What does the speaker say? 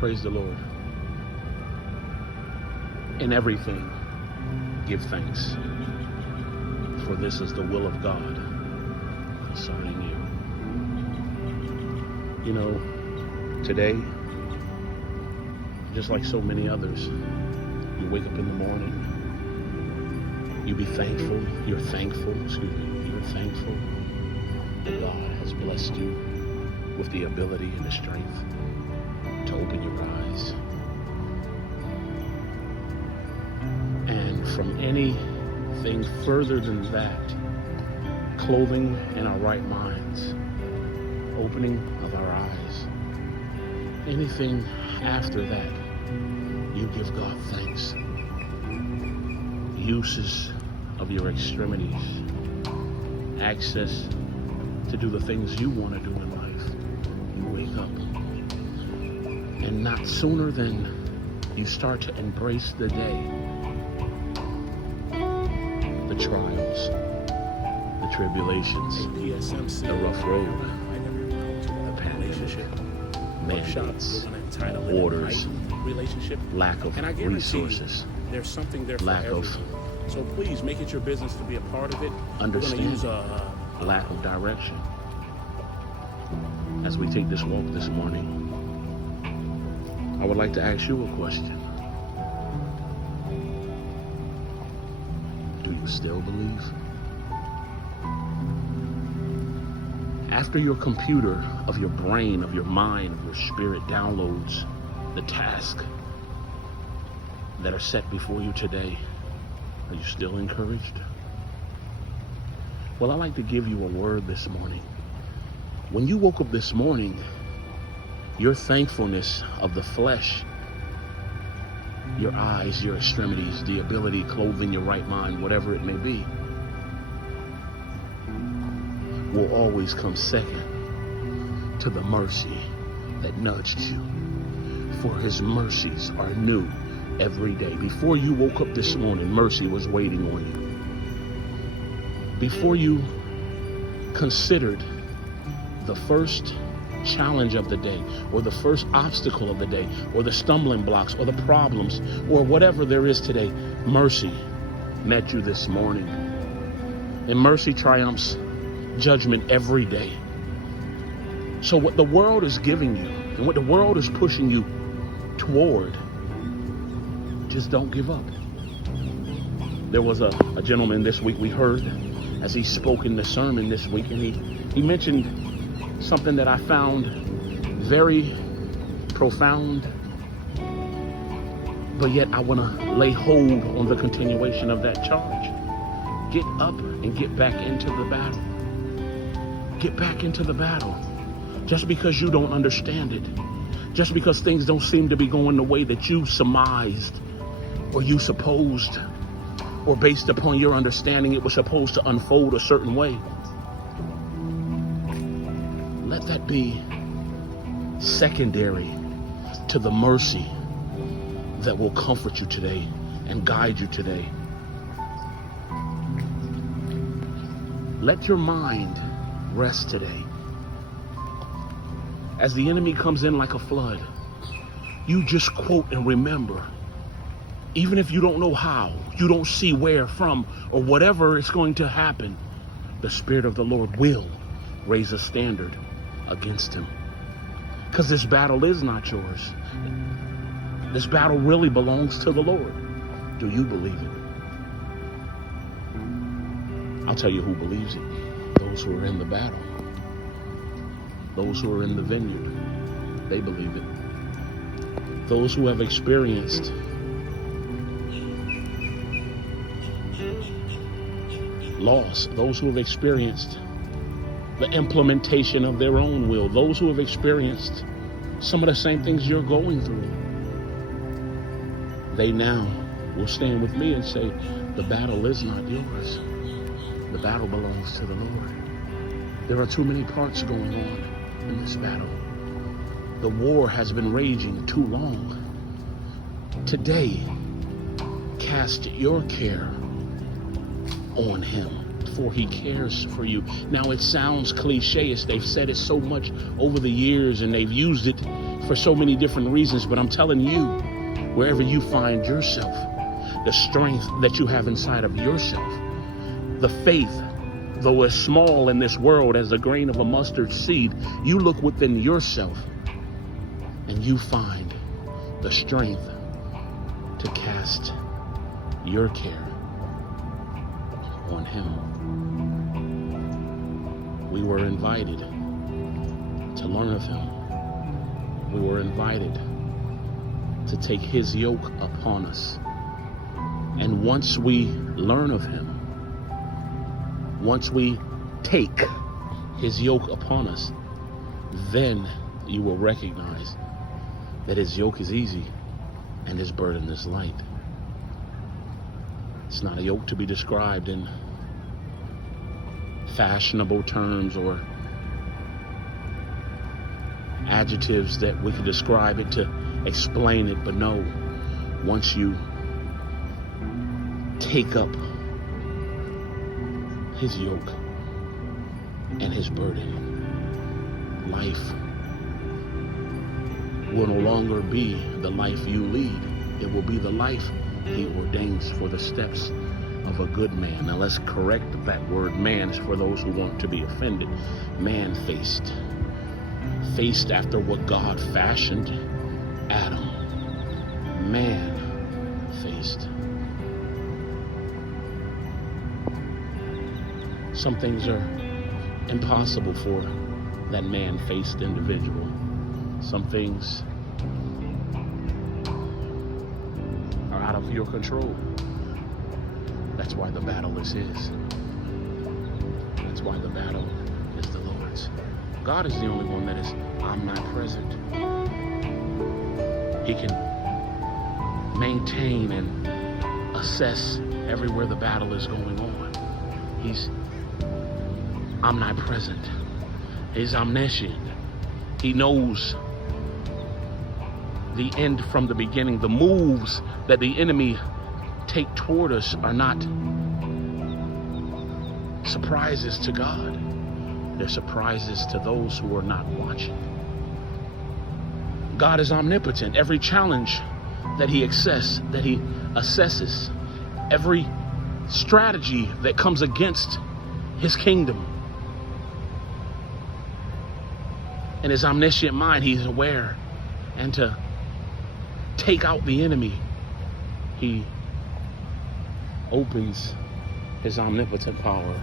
Praise the Lord. In everything, give thanks, for this is the will of God concerning you. You know, today, just like so many others, you wake up in the morning, you be thankful, you're thankful that God has blessed you with the ability and the strength to open your eyes. And from anything further than that, clothing in our right minds, opening of our eyes, anything after that, you give God thanks. Uses of your extremities, access to do the things you want to do in life. You wake up, and not sooner than you start to embrace the day, the trials, the tribulations, the rough road, the pandemic, mandates, orders, lack of resources, there's something there for lack of so please make it your business to be a part of it. understanding, lack of direction. As we take this walk this morning, I would like to ask you a question. Do you still believe? After your computer of your brain, of your mind, of your spirit downloads the task that are set before you today, are you still encouraged? Well, I'd like to give you a word this morning. When you woke up this morning, your thankfulness of the flesh, your eyes, your extremities, the ability, clothing your right mind, whatever it may be, will always come second to the mercy that nudged you. For his mercies are new every day. Before you woke up this morning, mercy was waiting on you. Before you considered the first challenge of the day, or the first obstacle of the day, or the stumbling blocks, or the problems, or whatever there is today, mercy met you this morning. And mercy triumphs judgment every day. So what the world is giving you, and what the world is pushing you toward, just don't give up. There was a gentleman this week we heard as he spoke in the sermon this week, and he mentioned something that I found very profound, but yet I want to lay hold on the continuation of that charge. Get up and get back into the battle. Get back into the battle. Just because you don't understand it, just because things don't seem to be going the way that you surmised, or you supposed, or based upon your understanding it was supposed to unfold a certain way, let that be secondary to the mercy that will comfort you today and guide you today. Let your mind rest today. As the enemy comes in like a flood, you just quote and remember, even if you don't know how, you don't see where from, or whatever is going to happen, the Spirit of the Lord will raise a standard against him. Because this battle is not yours. This battle really belongs to the Lord. Do you believe it? I'll tell you who believes it. Those who are in the battle. Those who are in the vineyard. They believe it. Those who have experienced loss. Those who have experienced the implementation of their own will. Those who have experienced some of the same things you're going through. They now will stand with me and say, the battle is not yours. The battle belongs to the Lord. There are too many parts going on in this battle. The war has been raging too long. Today, cast your care on him, for he cares for you. Now it sounds cliche-ish. They've said it so much over the years and they've used it for so many different reasons, but I'm telling you, wherever you find yourself, the strength that you have inside of yourself, the faith, though as small in this world as a grain of a mustard seed, you look within yourself and you find the strength to cast your care on him. We were invited to learn of him. We were invited to take his yoke upon us. And once we learn of him, once we take his yoke upon us, then you will recognize that his yoke is easy and his burden is light. It's not a yoke to be described in fashionable terms or adjectives that we can describe it to explain it, but no, once you take up his yoke and his burden, life will no longer be the life you lead. It will be the life he ordains for the steps of a good man. Now let's correct that word man is for those who want to be offended. Man faced after what God fashioned Adam. Man faced. Some things are impossible for that man-faced individual. Some things are out of your control. That's why the battle is his. That's why the battle is the Lord's. God is the only one that is omnipresent. He can maintain and assess everywhere the battle is going on. He's omnipresent. He's omniscient. He knows the end from the beginning. The moves that the enemy take toward us are not surprises to God. They're surprises to those who are not watching. God is omnipotent. Every challenge that he assesses, every strategy that comes against his kingdom, in his omniscient mind, he's aware. And to take out the enemy, he opens his omnipotent power